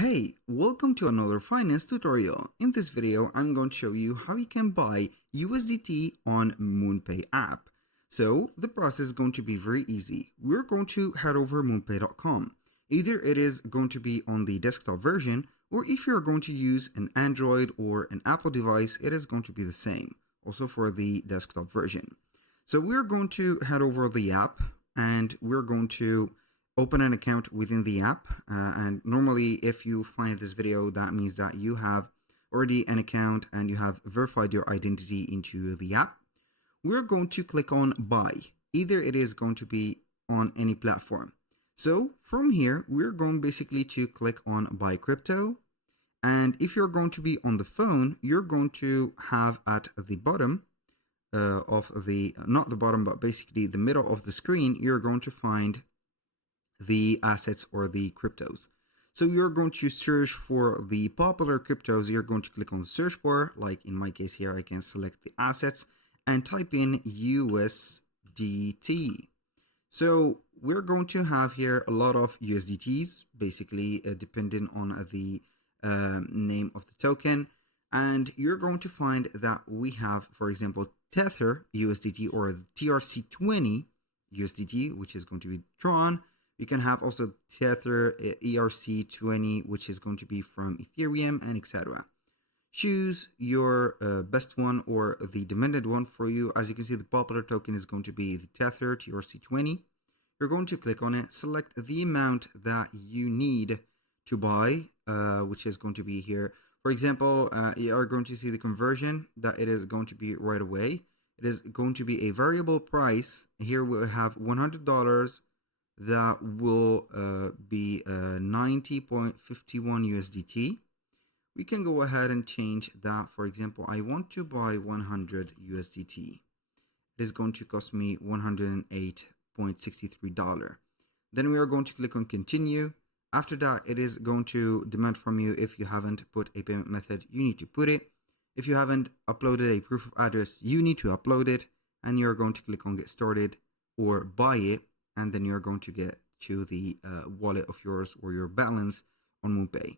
Hey, welcome to another finance tutorial. In this video, I'm going to show you how you can buy USDT on MoonPay app. So the process is going to be very easy. We're going to head over moonpay.com. Either it is going to be on the desktop version, or if you're going to use an Android or an Apple device, it is going to be the same, also for the desktop version. So we're going to head over the app and we're going to open an account within the app, and normally if you find this video, that means that you have already an account and you have verified your identity into the app. We're going to click on buy. Either it is going to be on any platform. So from here, we're going basically to click on buy crypto, and if you're going to be on the phone, you're going to have at the bottom of the, not the bottom, but basically the middle of the screen, you're going to find the assets or the cryptos. So you're going to search for the popular cryptos. You're going to click on the search bar, like in my case here, I can select the assets and type in USDT. So we're going to have here a lot of USDTs, basically depending on the name of the token. And you're going to find that we have, for example, Tether USDT or TRC20 USDT, which is going to be drawn. You can have also Tether ERC20, which is going to be from Ethereum, and etc. Choose your best one or the demanded one for you. As you can see, the popular token is going to be the Tether TRC20. You're going to click on it, select the amount that you need to buy, which is going to be here. For example, you are going to see the conversion that it is going to be right away. It is going to be a variable price. Here we'll have $100. That will be 90.51 USDT. We can go ahead and change that. For example, I want to buy 100 USDT. It is going to cost me $108.63. Then we are going to click on continue. After that, it is going to demand from you, if you haven't put a payment method, you need to put it. If you haven't uploaded a proof of address, you need to upload it. And you're going to click on get started or buy it. And then you're going to get to the wallet of yours or your balance on MoonPay.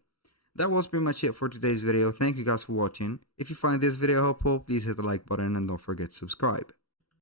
That was pretty much it for today's video. Thank you guys for watching. If you find this video helpful, please hit the like button and don't forget to subscribe.